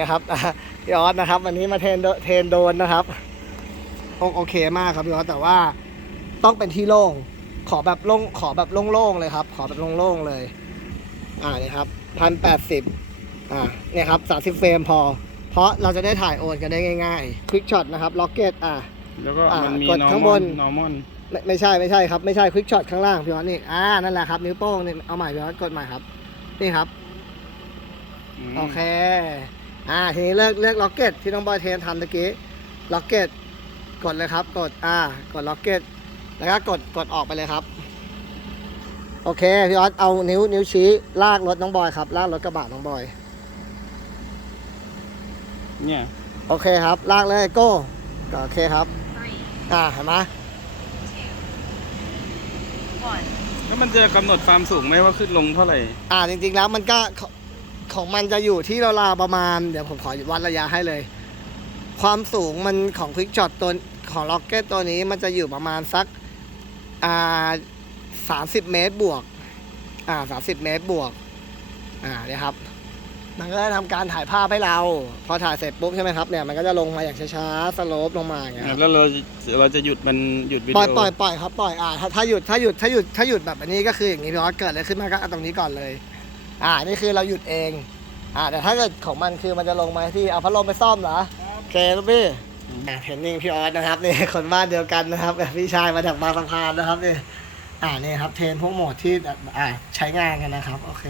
นะครับอะพี่ออสนะครับ วันนี้มาเทรนโดเทรนโดนนะครับโอโอเคมากครับพี่ออสแต่ว่าต้องเป็นที่โล่งขอแบบโล่งขอแบบโล่งๆเลยครับ ขอแบบโล่งๆเลย อ่านี่ครับพันแปดสิบอ่าเนี่ยครับสามสิบเฟรมพอ เพราะเราจะได้ถ่ายโอนกันได้ง่ายๆควิกช็อตนะครับล็อกเก็ตอ่าแล้วก็อ่ามันมีกดนอข้างร์บมอนนนอร์มอนไม่ไม่ใช่ไม่ใช่ครับไม่ใช่ควิกช็อตข้างล่างพี่ออสนี่อ่านั่นแหละครับนิ้วโป้งนี่เอาใหม่พี่ออสกดใหม่ครับ นี่ครับ โอเค อ่าทีนี้เลือกเลือกล็อกเก็ตที่น้องบอยเทนทำตะกี้ล็อกเก็ตกดเลยครับ กดอ่ากดล็อกเก็ตแล้วก็กดกดออกไปเลยครับ โอเคพี่ออสเอานิ้วนิ้วชี้ลากรถน้องบอยครับลากรถกระบะน้องบอย เนี่ยโอเคครับ ลากเลยโก้ก็โอเคครับ อ่าเห็นไหม one. แล้วมันจะกำหนดความสูงไหมว่าขึ้นลงเท่าไหร่ อ่าจริงๆแล้วมันก็ ของของมันจะอยู่ที่ราวๆประมาณ เดี๋ยวผมขอวัดระยะให้เลย ความสูงมันของควิกช็อตตัวของล็อกเก็ตตัวนี้มันจะอยู่ประมาณสักอ่าสามสิบเมตรบวก อ่าสามสิบเมตรบวก อ่าเนี่ยครับ มันก็จะทำการถ่ายภาพให้เรา พอถ่ายเสร็จปุ๊บใช่ไหมครับเนี่ยมันก็จะลงมาอย่างช้าๆสโลปลงมาอย่างเงี้ยครับ แล้วเราเราจะหยุดมันหยุดวิปล่อยดีโอปล่อยปล่อยครับปล่อยอ่าถ้าถ้าหยุดถ้าหยุดถ้าหยุดถ้าหยุดแบบอันนี้ก็คืออย่างนี้พี่ออสเกิดอะไรขึ้นมาก็เอาตรงนี้ก่อนเลย อ่านี่คือเราหยุดเอง อ่าแต่ถ้าเกิดของมันคือมันจะลงมาที่เอาพัดลมไปซ่อมเหรอโอเคลูกพี่อ่าเทรนนิ่งพี่ออสนะครับนี่คนบ้านเดียวกันนะครับแบบพี่ชายมาจากบางสะพานนะครับนี่อ่านี่ครับเทรนพวกโหมดที่อ่าใช้งานกันนะครับโอเค